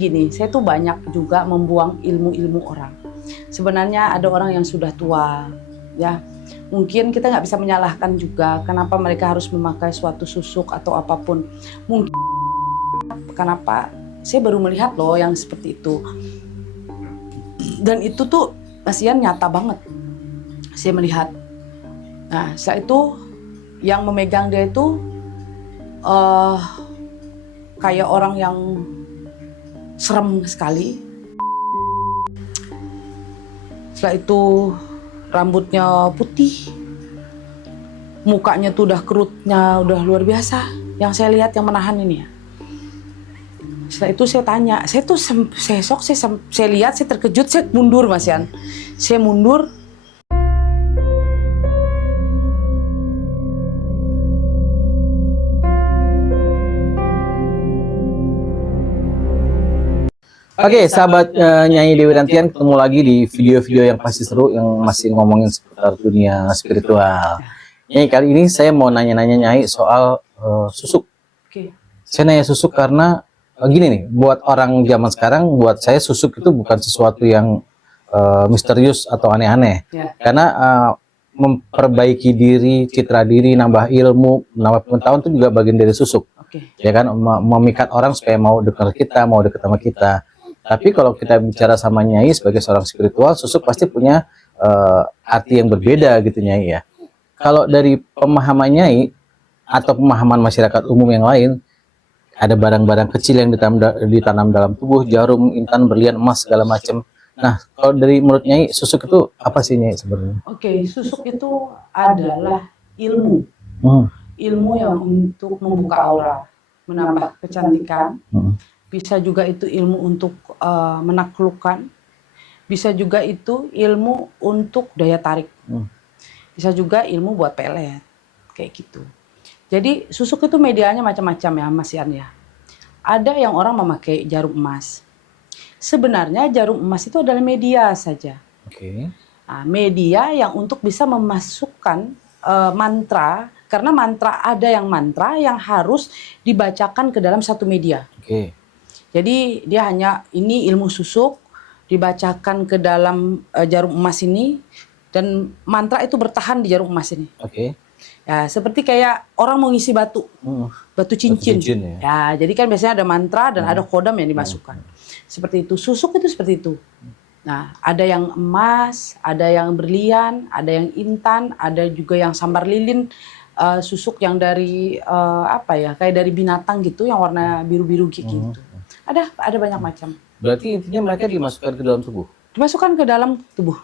Gini, saya tuh banyak juga membuang ilmu-ilmu orang. Sebenarnya ada orang yang sudah tua, ya. Mungkin kita nggak bisa menyalahkan juga kenapa mereka harus memakai suatu susuk atau apapun. Mungkin kenapa saya baru melihat loh yang seperti itu. Dan itu tuh kasihan nyata banget. Saya melihat. Nah, setelah itu yang memegang dia itu kayak orang yang serem sekali. Setelah itu rambutnya putih, mukanya tuh udah kerutnya udah luar biasa. Yang saya lihat yang menahan ini ya. Setelah itu saya tanya, saya lihat, saya terkejut, saya mundur Mas Yan. Saya mundur. Oke, sahabat Nyai Dewi Rantian, ketemu lagi di video-video yang pasti seru yang masih ngomongin seputar dunia spiritual. Nyai, kali ini saya mau nanya-nanya Nyai soal susuk. Oke. Saya nanya susuk karena gini nih, buat orang zaman sekarang, buat saya susuk itu bukan sesuatu yang misterius atau aneh-aneh. Ya. Karena memperbaiki diri, citra diri, nambah ilmu, nambah pengetahuan itu juga bagian dari susuk. Oke. Ya kan, memikat orang supaya mau dekat kita, mau dekat sama kita. Tapi kalau kita bicara sama Nyai sebagai seorang spiritual, susuk pasti punya arti yang berbeda gitu Nyai ya. Kalau dari pemahaman Nyai atau pemahaman masyarakat umum yang lain, ada barang-barang kecil yang ditanam dalam tubuh, jarum, intan, berlian, emas, segala macam. Nah, kalau dari menurut Nyai, susuk itu apa sih Nyai sebenarnya? Oke, susuk itu adalah ilmu. Ilmu yang untuk membuka aura, menambah kecantikan. Bisa juga itu ilmu untuk menaklukkan. Bisa juga itu ilmu untuk daya tarik. Bisa juga ilmu buat pelet. Kayak gitu. Jadi susuk itu medianya macam-macam ya Mas Yan ya. Ada yang orang memakai jarum emas. Sebenarnya jarum emas itu adalah media saja. Oke. Nah, media yang untuk bisa memasukkan mantra. Karena ada yang mantra yang harus dibacakan ke dalam satu media. Oke. Jadi dia hanya ini ilmu susuk dibacakan ke dalam jarum emas ini dan mantra itu bertahan di jarum emas ini. Oke. Ya, seperti kayak orang mau ngisi batu cincin. Ya, jadi kan biasanya ada mantra dan ada kodam yang dimasukkan. Seperti itu, susuk itu seperti itu. Nah, ada yang emas, ada yang berlian, ada yang intan, ada juga yang sambar lilin, susuk yang dari kayak dari binatang gitu, yang warna biru-biru gitu. Ada banyak macam. Berarti intinya mereka dimasukkan ke dalam tubuh? Dimasukkan ke dalam tubuh.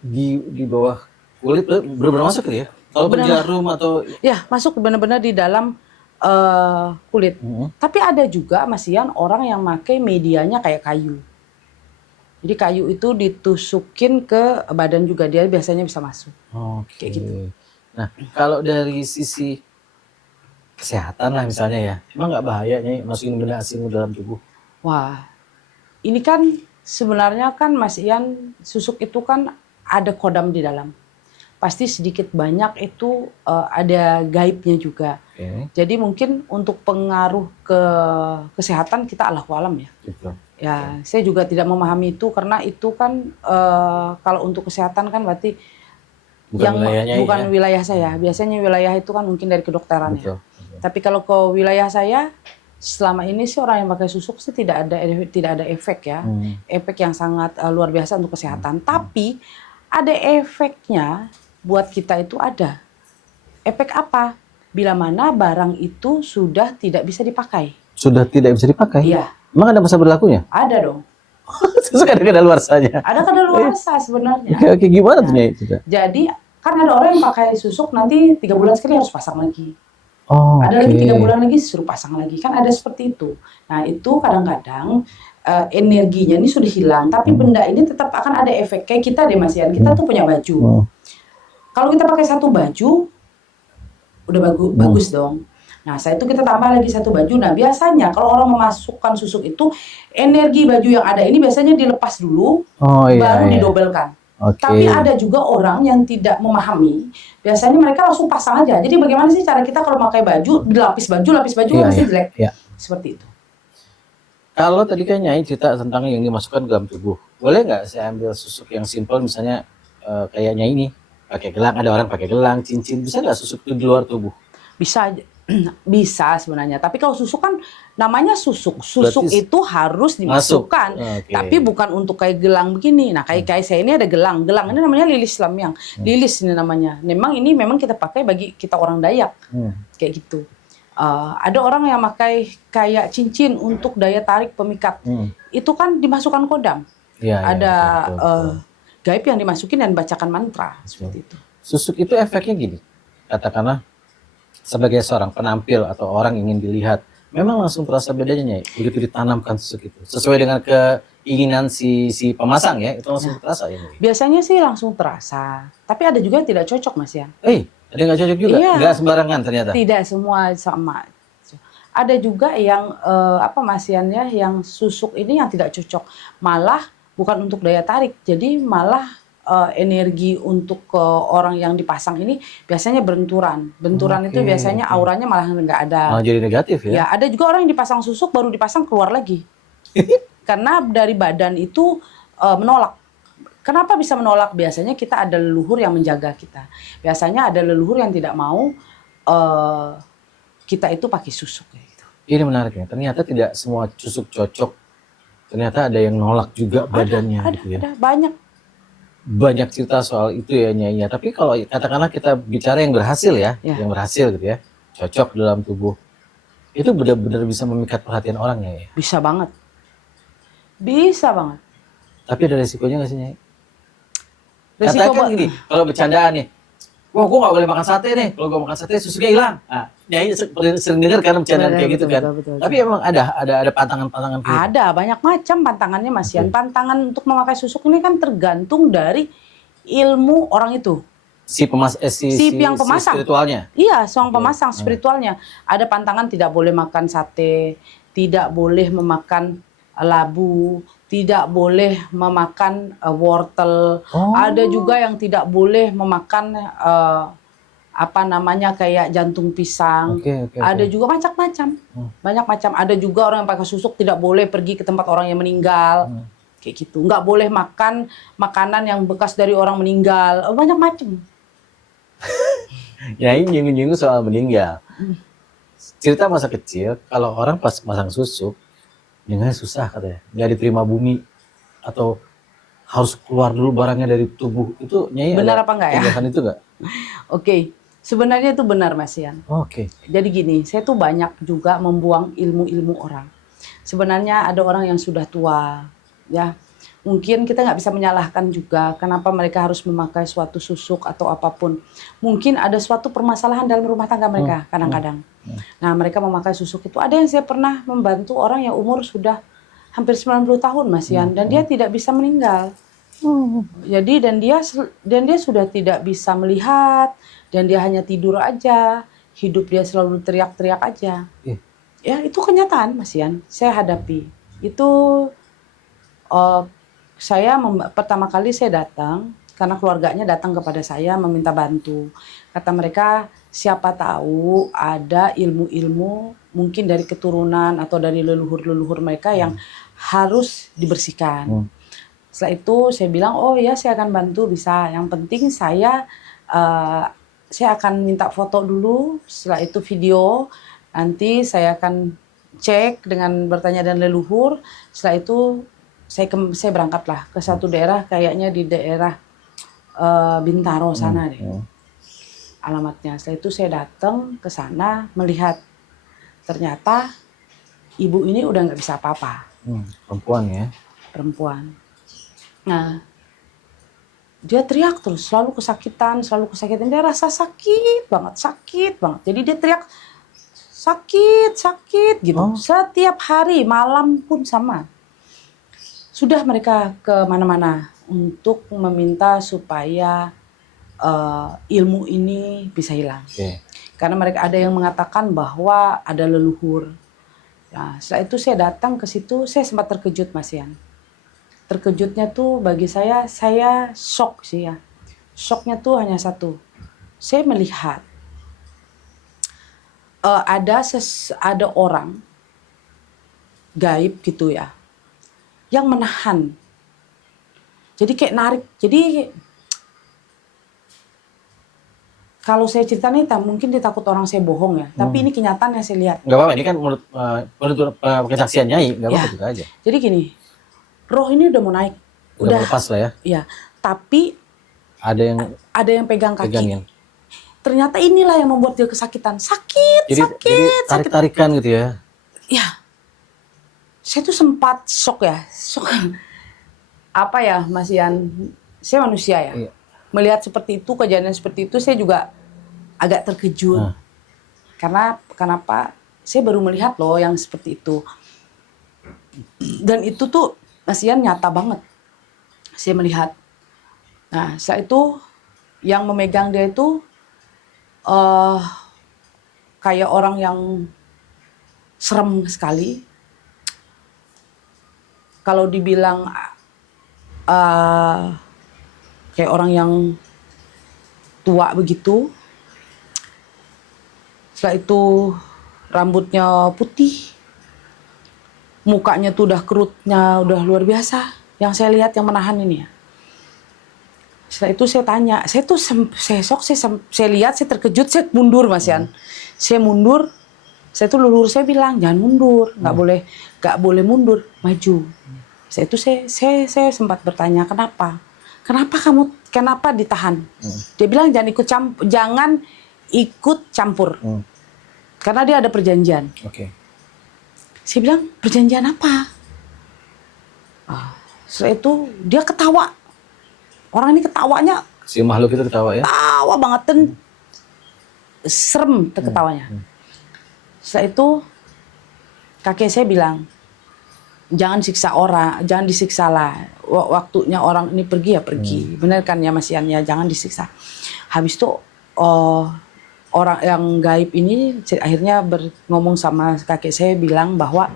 Di bawah kulit benar-benar masuk ya? Kalau berjarum atau... Ya, masuk benar-benar di dalam kulit. Tapi ada juga Mas Yan orang yang pakai medianya kayak kayu. Jadi kayu itu ditusukin ke badan juga, dia biasanya bisa masuk. Kayak gitu. Nah, kalau dari sisi kesehatan lah misalnya ya, emang nggak bahaya nih masukin benda asing ke dalam tubuh? Wah, ini kan sebenarnya kan Mas Ian, susuk itu kan ada kodam di dalam. Pasti sedikit banyak itu ada gaibnya juga. Jadi mungkin untuk pengaruh ke kesehatan kita Allahu alam ya. Ya, saya juga tidak memahami itu karena itu kan kalau untuk kesehatan kan berarti bukan wilayah saya. Biasanya wilayah itu kan mungkin dari kedokteran ya. Tapi kalau ke wilayah saya, selama ini sih orang yang pakai susuk sih tidak ada efek ya. Efek yang sangat luar biasa untuk kesehatan. Tapi ada efeknya buat kita itu ada. Efek apa? Bila mana barang itu sudah tidak bisa dipakai. Sudah tidak bisa dipakai? Iya. Emang ada masa berlakunya? Ada dong. Susuk ada kadaluarsanya? Ada kadaluarsa sebenarnya. Oke, gimana tuh itu? Jadi kan ada orang yang pakai susuk nanti 3 bulan sekali harus pasang lagi. Ada lagi 3 bulan lagi suruh pasang lagi, kan ada seperti itu. Nah itu kadang-kadang energinya ini sudah hilang, tapi benda ini tetap akan ada efek. Kayak kita deh Mas Yan, kita tuh punya baju. Kalau kita pakai satu baju, udah bagus dong. Nah setelah itu kita tambah lagi satu baju. Nah biasanya kalau orang memasukkan susuk itu, energi baju yang ada ini biasanya dilepas dulu, baru didobelkan. Tapi ada juga orang yang tidak memahami, biasanya mereka langsung pasang aja. Jadi bagaimana sih cara kita kalau pakai baju, dilapis baju pasti jelek. Seperti itu. Kalau tadi kan Nyai cerita tentang yang dimasukkan ke dalam tubuh, boleh nggak saya ambil susuk yang simpel misalnya kayak Nyai ini pakai gelang, ada orang pakai gelang, cincin, bisa nggak susuk itu di luar tubuh? Bisa bisa sebenarnya. Tapi kalau susuk kan namanya susuk. Susuk Berarti itu harus masuk. dimasukkan. Oke. Tapi bukan untuk kayak gelang begini. Nah, kayak saya ini ada gelang. Gelang ini namanya lilis lamyang. Lilis ini namanya. Memang kita pakai bagi kita orang Dayak. Kayak gitu. Ada orang yang pakai kayak cincin untuk daya tarik pemikat. Itu kan dimasukkan kodam. Ya, Ada betul. gaib yang dimasukin dan bacakan mantra seperti itu. Susuk itu efeknya gini, katakanlah sebagai seorang penampil atau orang ingin dilihat, memang langsung terasa bedanya Nyai, begitu ditanamkan susuk itu, sesuai dengan keinginan si pemasang ya, itu langsung terasa ya Nyai? Biasanya sih langsung terasa, tapi ada juga yang tidak cocok Mas Yan. Ada yang nggak cocok juga? Iya. Nggak sembarangan ternyata? Tidak semua sama. Ada juga yang Mas Yan ya, yang susuk ini yang tidak cocok, malah bukan untuk daya tarik, jadi malah energi untuk orang yang dipasang ini biasanya benturan. Benturan itu biasanya auranya malah nggak ada. Malah jadi negatif ya? Ya, ada juga orang yang dipasang susuk baru dipasang keluar lagi. Karena dari badan itu menolak. Kenapa bisa menolak? Biasanya kita ada leluhur yang menjaga kita. Biasanya ada leluhur yang tidak mau kita itu pakai susuk. Gitu. Ini menarik ya, ternyata tidak semua susuk cocok. Ternyata ada yang nolak juga badannya gitu ya. Ada, banyak. Banyak cerita soal itu ya Nyai. Tapi kalau katakanlah kita bicara yang berhasil ya, yang berhasil gitu ya, cocok dalam tubuh, itu benar-benar bisa memikat perhatian orang ya? Bisa banget. Bisa banget. Tapi ada resikonya nggak sih Nyai? Resiko Katakan gini, kalau bercandaan nih, wah gue nggak boleh makan sate nih, kalau gue makan sate susuknya hilang. Nah, Nyai sering dengar kan bercandaan kayak gitu kan? Betul. Tapi emang ada pantangan-pantangan gitu? Ada, banyak macam pantangannya Mas Yan. Pantangan untuk memakai susuk ini kan tergantung dari ilmu orang itu. Si yang pemasang. Spiritualnya? Iya, seorang pemasang spiritualnya. Ada pantangan tidak boleh makan sate, tidak boleh memakan labu, tidak boleh memakan wortel. Ada juga yang tidak boleh memakan kayak jantung pisang. Ada juga macam-macam. Banyak macam. Ada juga orang yang pakai susuk tidak boleh pergi ke tempat orang yang meninggal. Kayak gitu. Nggak boleh makan makanan yang bekas dari orang meninggal. Banyak macam. Ya ini nyinggung-nyinggung soal meninggal. Cerita masa kecil, kalau orang pas masang susuk, dengan susah katanya, nggak diterima bumi atau harus keluar dulu barangnya dari tubuh. Itu Nyai benar ada apa enggak ya? penjelasan itu nggak? Oke, sebenarnya itu benar Mas Yan. Jadi gini, saya tuh banyak juga membuang ilmu-ilmu orang. Sebenarnya ada orang yang sudah tua, ya. Mungkin kita nggak bisa menyalahkan juga kenapa mereka harus memakai suatu susuk atau apapun. Mungkin ada suatu permasalahan dalam rumah tangga mereka kadang-kadang. Nah, mereka memakai susuk itu. Ada yang saya pernah membantu orang yang umur sudah hampir 90 tahun Mas Yan, dan dia tidak bisa meninggal. Jadi dan dia sudah tidak bisa melihat, dan dia hanya tidur aja, hidup dia selalu teriak-teriak aja. Ya, itu kenyataan Mas Yan. Saya hadapi. Itu pertama kali saya datang karena keluarganya datang kepada saya meminta bantu. Kata mereka, siapa tahu ada ilmu-ilmu mungkin dari keturunan atau dari leluhur-leluhur mereka yang harus dibersihkan. Setelah itu saya bilang, oh ya saya akan bantu, bisa. Yang penting saya akan minta foto dulu, setelah itu video, nanti saya akan cek dengan bertanya dan leluhur. Setelah itu saya berangkatlah ke satu daerah, kayaknya di daerah Bintaro sana deh alamatnya. Setelah itu saya datang ke sana melihat, ternyata ibu ini udah nggak bisa apa-apa. Perempuan ya? Perempuan. Nah, dia teriak terus, selalu kesakitan. Dia rasa sakit banget. Jadi dia teriak sakit gitu. Setiap hari, malam pun sama. Sudah mereka ke mana-mana untuk meminta supaya ilmu ini bisa hilang. Karena mereka ada yang mengatakan bahwa ada leluhur. Nah, setelah itu saya datang ke situ, saya sempat terkejut Mas Yan. Terkejutnya tuh bagi saya shock sih ya. Shocknya tuh hanya satu. Saya melihat ada orang gaib gitu ya, yang menahan. Jadi kayak narik. Jadi kalau saya cerita nih, mungkin ditakut orang saya bohong ya. Tapi ini kenyataan yang saya lihat. Nggak apa-apa, ini kan menurut kesaksian Nyai, nggak apa-apa Ya. juga aja. Jadi gini, roh ini udah mau naik. Udah lepas lah ya. Ya, tapi Ada yang pegang kaki. pegangin. Ternyata inilah yang membuat dia kesakitan. Sakit. Jadi tarik-tarikan gitu ya. Ya, saya tuh sempat shock ya. Shock. Apa ya, Mas Ian? Saya manusia ya. Iya. Melihat seperti itu, kejadian seperti itu, saya juga agak terkejut. Karena kenapa? Saya baru melihat loh yang seperti itu. Dan itu tuh Mas Ian nyata banget. Saya melihat. Nah, setelah itu yang memegang dia itu kayak orang yang serem sekali. Kalau dibilang kayak orang yang tua begitu. Setelah itu rambutnya putih, mukanya tuh udah kerutnya udah luar biasa. Yang saya lihat yang menahan ini ya. Setelah itu saya tanya, saya lihat, saya terkejut, saya mundur Mas Yan. Saya mundur, saya tuh leluhur saya bilang jangan mundur, nggak boleh mundur, maju. Setelah itu saya sempat bertanya kenapa ditahan? Dia bilang jangan ikut campur, karena dia ada perjanjian. Oke. Saya bilang perjanjian apa? Setelah itu dia ketawa. Orang ini ketawanya, Si makhluk itu ketawa ya? tawa banget dan serem ketawanya. Setelah itu kakek saya bilang, jangan siksa orang, jangan disiksa lah. Waktunya orang ini pergi ya pergi. Benar kan ya Mas Ian ya, jangan disiksa. Habis itu orang yang gaib ini akhirnya ngomong sama kakek saya bilang bahwa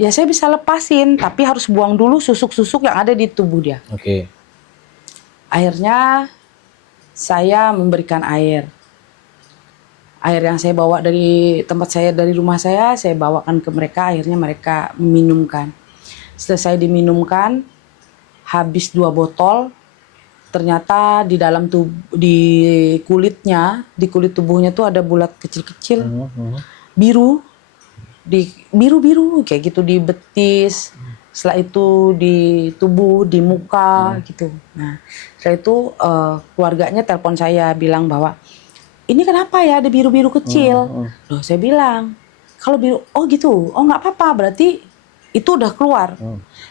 ya saya bisa lepasin, tapi harus buang dulu susuk-susuk yang ada di tubuh dia. Oke. Akhirnya saya memberikan air. Air yang saya bawa dari tempat saya, dari rumah saya bawakan ke mereka. Akhirnya mereka meminumkan. Setelah saya diminumkan, habis 2 botol, ternyata di dalam di kulit tubuhnya tuh ada bulat kecil-kecil, biru, biru kayak gitu di betis. Setelah itu di tubuh, di muka gitu. Nah, setelah itu keluarganya telepon saya bilang bahwa ini kenapa ya ada biru-biru kecil? Loh, saya bilang kalau biru, oh gitu, oh nggak apa-apa, berarti itu udah keluar.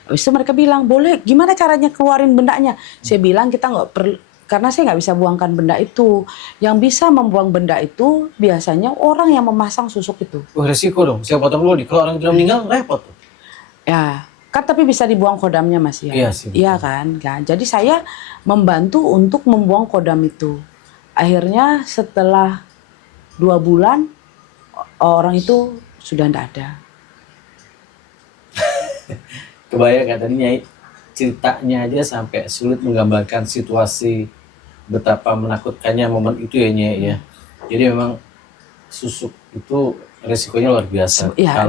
Habis itu mereka bilang boleh, gimana caranya keluarin bendanya? Saya bilang kita nggak perlu, karena saya nggak bisa buangkan benda itu. Yang bisa membuang benda itu biasanya orang yang memasang susuk itu. Wah, resiko dong. Saya potong dulu nih. Kalau orang sudah meninggal repot tuh. Ya, kan tapi bisa dibuang kodamnya Mas ya. Iya sih. Iya kan? Jadi saya membantu untuk membuang kodam itu. Akhirnya setelah 2 bulan orang itu sudah tidak ada. Kebayang kan tadi Nyai ceritanya aja sampai sulit menggambarkan situasi betapa menakutkannya momen itu ya Nyai ya. Jadi memang susuk itu resikonya luar biasa. Ya,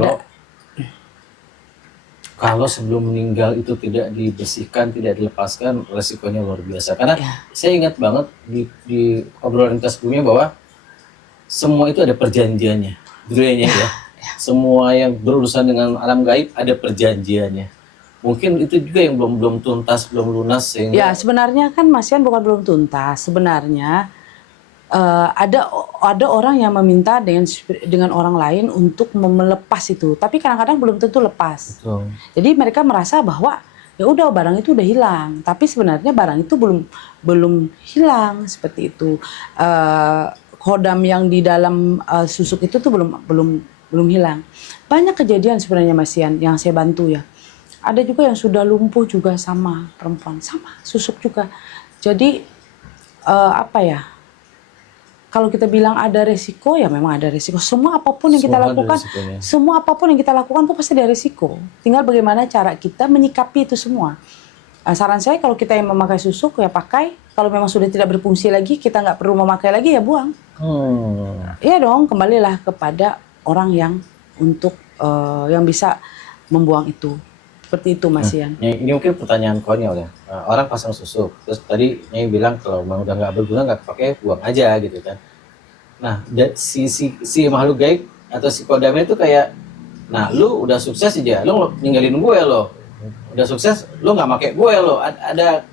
Kalau sebelum meninggal itu tidak dibersihkan, tidak dilepaskan, resikonya luar biasa. Karena saya ingat banget di obrolan kita sebelumnya bahwa semua itu ada perjanjiannya. Bedanya ya. Semua yang berurusan dengan alam gaib ada perjanjiannya. Mungkin itu juga yang belum tuntas, belum lunas sehingga. Ya, sebenarnya kan Mas Yan bukan belum tuntas. Sebenarnya ada orang yang meminta dengan orang lain untuk melepas itu, tapi kadang-kadang belum tentu lepas. Betul. Jadi mereka merasa bahwa ya udah barang itu udah hilang, tapi sebenarnya barang itu belum hilang seperti itu. Kodam yang di dalam susuk itu tuh belum hilang. Banyak kejadian sebenarnya Mas Yan yang saya bantu ya. Ada juga yang sudah lumpuh juga sama perempuan, sama susuk juga. Jadi apa ya? Kalau kita bilang ada resiko, ya memang ada resiko. Semua apapun yang kita lakukan tuh pasti ada resiko. Tinggal bagaimana cara kita menyikapi itu semua. Saran saya kalau kita yang memakai susuk ya pakai. Kalau memang sudah tidak berfungsi lagi, kita nggak perlu memakai lagi ya buang. Iya dong, kembalilah kepada orang yang untuk yang bisa membuang itu. Seperti itu Mas Ian. Ini mungkin pertanyaan konyol ya. Orang pasang susuk, terus tadi Nyai bilang kalau memang udah nggak berguna nggak pakai, buang aja gitu kan. Nah, si makhluk gaib atau si kodamnya itu kayak, nah lu udah sukses aja, lu ninggalin gue lo, udah sukses, lu nggak pakai gue lo, ada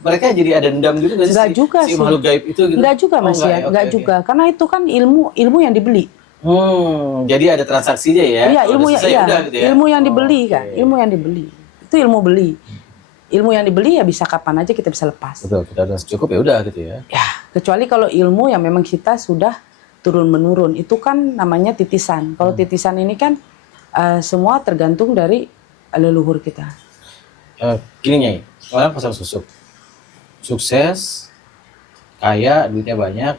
mereka jadi ada dendam gitu nggak sih? Nggak juga si sih. makhluk gaib itu gitu? Nggak juga Mas Ian, nggak juga. Karena itu kan ilmu yang dibeli. Jadi ada transaksinya ya? Iya, Kalau udah selesai, udah gitu ya? ilmu yang dibeli kan, Oke. ilmu yang dibeli. Itu ilmu beli. Ilmu yang dibeli ya bisa kapan aja kita bisa lepas. Betul, kita udah cukup ya udah gitu ya. Ya, kecuali kalau ilmu yang memang kita sudah turun menurun, itu kan namanya titisan. Kalau titisan ini kan semua tergantung dari leluhur kita. Gini Nyai, orang pasang susuk, sukses, kaya, duitnya banyak.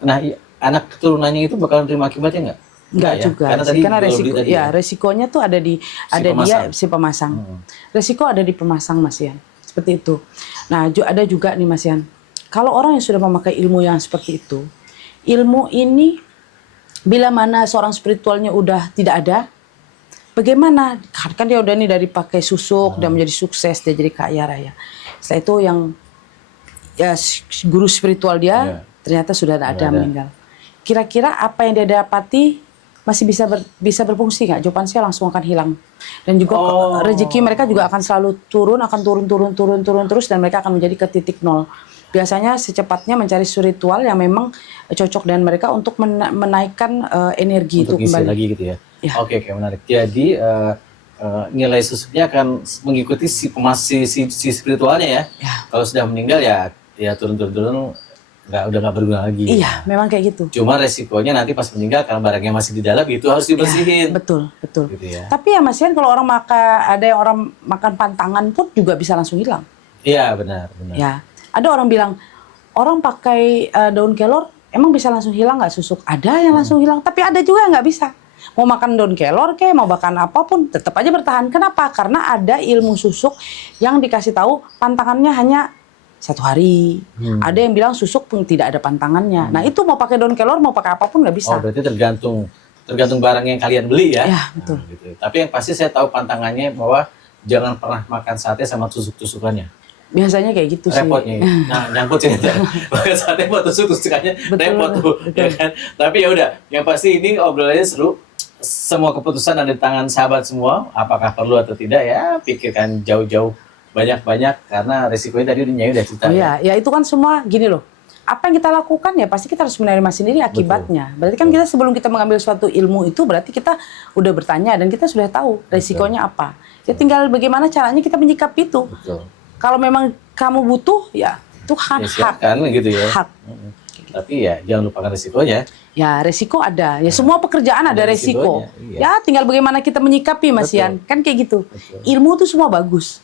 Nah, anak keturunannya itu bakalan terima akibatnya nggak? Enggak ya? juga, Karena tadi karena jual resiko, beli tadi ya resikonya tuh ada di si pemasang. Resiko ada di pemasang Mas Ian, seperti itu. Nah, ada juga nih Mas Ian, kalau orang yang sudah memakai ilmu yang seperti itu, ilmu ini bila mana seorang spiritualnya udah tidak ada, bagaimana? Kan dia udah nih dari pakai susuk, dia menjadi sukses, dia jadi kaya raya. Setelah itu yang ya guru spiritual dia ternyata sudah ada meninggal. Kira-kira apa yang dia dapati masih bisa berfungsi nggak? Jawaban saya langsung akan hilang. Dan juga rezeki mereka juga akan selalu turun terus, dan mereka akan menjadi ke titik nol. Biasanya secepatnya mencari spiritual yang memang cocok dengan mereka untuk menaikkan energi untuk itu kembali. lagi gitu ya. Ya. Oke, menarik. Jadi nilai susuknya akan mengikuti si spiritualnya ya. Ya. Kalau sudah meninggal ya turun udah nggak berguna lagi. Iya, memang kayak gitu. Cuma resikonya nanti pas meninggal karena barangnya masih di dalam itu harus dibersihin. Ya, betul. Gitu ya. Tapi ya Mas Ian, kalau ada yang orang makan pantangan pun juga bisa langsung hilang. Iya, benar. Ya, ada orang bilang orang pakai daun kelor emang bisa langsung hilang nggak susuk? Ada yang langsung hilang, tapi ada juga yang nggak bisa. Mau makan daun kelor mau makan apapun tetap aja bertahan. Kenapa? Karena ada ilmu susuk yang dikasih tahu pantangannya hanya 1 hari. Ada yang bilang susuk pun tidak ada pantangannya. Nah itu mau pakai daun kelor mau pakai apapun nggak bisa. Oh, berarti tergantung barang yang kalian beli ya. Ya, betul. Nah, gitu. Tapi yang pasti saya tahu pantangannya bahwa jangan pernah makan sate sama tusuk-tusukannya. Biasanya kayak gitu sih. Repotnya. Nah, nyangkut sih. Makan sate buat tusuk-tusukannya repot tuh. Ya kan? Tapi ya udah, yang pasti ini obrolannya seru. Semua keputusan ada di tangan sahabat semua. Apakah perlu atau tidak ya pikirkan jauh-jauh, banyak-banyak, karena risikonya tadi Nyai udah cerita. Oh ya itu kan semua gini loh. Apa yang kita lakukan ya pasti kita harus menerima sendiri akibatnya. Berarti kan kita sebelum kita mengambil suatu ilmu itu berarti kita udah bertanya dan kita sudah tahu resikonya apa. Ya tinggal bagaimana caranya kita menyikapi itu. Betul. Kalau memang kamu butuh ya itu hak. Silakan gitu ya. Hak. Tapi ya jangan lupakan risikonya. Ya resiko ada. Ya semua pekerjaan ada resiko. Iya. Ya tinggal bagaimana kita menyikapi Mas Ian. Kan kayak gitu. Ilmu itu semua bagus.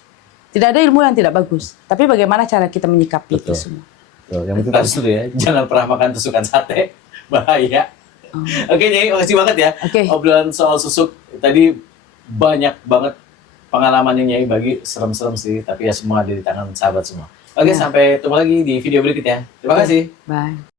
Tidak ada ilmu yang tidak bagus. Tapi bagaimana cara kita menyikapi itu semua. Yang penting harus dulu ya. Jangan pernah makan tusukan sate. Bahaya. Oke Nyai, makasih banget ya. Obrolan soal susuk tadi banyak banget pengalamannya Nyai bagi, serem-serem sih. Tapi ya semua ada di tangan sahabat semua. Oke, sampai ketemu lagi di video berikutnya. Terima kasih. Bye.